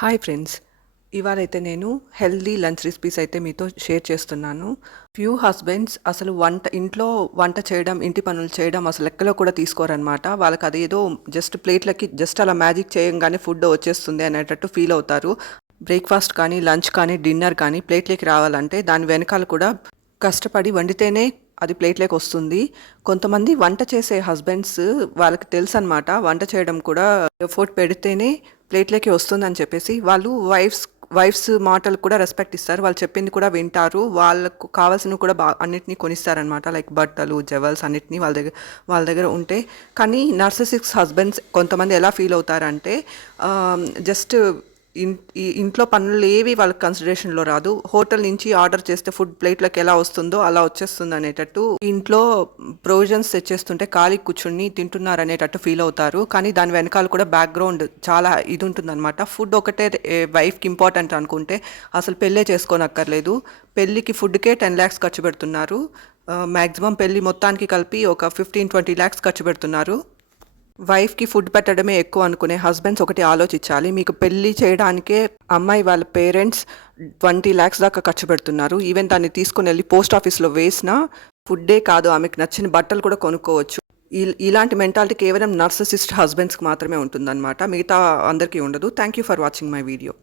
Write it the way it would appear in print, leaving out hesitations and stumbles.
Hi friends, ఇవాళైతే నేను healthy lunch recipes అయితే మీతో షేర్ చేస్తున్నాను. ఫ్యూ హస్బెండ్స్ అసలు ఇంట్లో వంట చేయడం, ఇంటి పనులు చేయడం అసలు లెక్కలో కూడా తీసుకోరనమాట. వాళ్ళకి అదేదో జస్ట్ ప్లేట్లకి జస్ట్ అలా మ్యాజిక్ చేయంగానే ఫుడ్ వచ్చేస్తుంది అనేటట్టు ఫీల్ అవుతారు. బ్రేక్ఫాస్ట్ కానీ, లంచ్ కానీ, డిన్నర్ కానీ ప్లేట్లోకి రావాలంటే దాని వెనకాల కూడా కష్టపడి వండితేనే అది ప్లేట్లోకి వస్తుంది. కొంతమంది వంట చేసే హస్బెండ్స్ వాళ్ళకి తెలుసు అనమాట, వంట చేయడం కూడా ఎఫర్ట్ పెడితేనే ప్లేట్లోకి వస్తుందని చెప్పేసి వాళ్ళు వైఫ్స్ మాటలు కూడా రెస్పెక్ట్ ఇస్తారు. వాళ్ళు చెప్పింది కూడా వింటారు. వాళ్ళకు కావాల్సినవి కూడా అన్నిటినీ కొనిస్తారనమాట. లైక్ బట్టలు, జెవెల్స్ అన్నిటినీ వాళ్ళ దగ్గర ఉంటే. కానీ నార్సిసిస్ట్ హస్బెండ్స్ కొంతమంది ఎలా ఫీల్ అవుతారంటే జస్ట్ ఇంట్లో పనులు ఏవి వాళ్ళకి కన్సిడరేషన్లో రాదు. హోటల్ నుంచి ఆర్డర్ చేస్తే ఫుడ్ ప్లేట్లకు ఎలా వస్తుందో అలా వచ్చేస్తుంది అనేటట్టు, ఇంట్లో ప్రొవిజన్స్ తెచ్చేస్తుంటే ఖాళీ కూర్చుని తింటున్నారు అనేటట్టు ఫీల్ అవుతారు. కానీ దాని వెనకాల కూడా బ్యాక్గ్రౌండ్ చాలా ఇది ఉంటుందన్నమాట. ఫుడ్ ఒకటే వైఫ్కి ఇంపార్టెంట్ అనుకుంటే అసలు పెళ్ళే చేసుకోనక్కర్లేదు. పెళ్ళికి ఫుడ్కే 10 lakhs ఖర్చు పెడుతున్నారు. మ్యాక్సిమం పెళ్ళి మొత్తానికి కలిపి ఒక 15-20 lakhs ఖర్చు పెడుతున్నారు. వైఫ్కి ఫుడ్ పెట్టడమే ఎక్కువ అనుకునే హస్బెండ్స్ ఒకటి ఆలోచించాలి. మీకు పెళ్ళి చేయడానికే అమ్మాయి వాళ్ళ పేరెంట్స్ 20 lakhs దాకా ఖర్చు పెడుతున్నారు. ఈవెన్ దాన్ని తీసుకుని వెళ్ళి పోస్ట్ ఆఫీస్లో వేసినా ఫుడ్డే కాదు, ఆమెకు నచ్చిన బట్టలు కూడా కొనుక్కోవచ్చు. ఇలాంటి మెంటాలిటీ కేవలం నర్సిసిస్ట్ హస్బెండ్స్కి మాత్రమే ఉంటుందన్నమాట. మిగతా అందరికీ ఉండదు. Thank you for watching my video.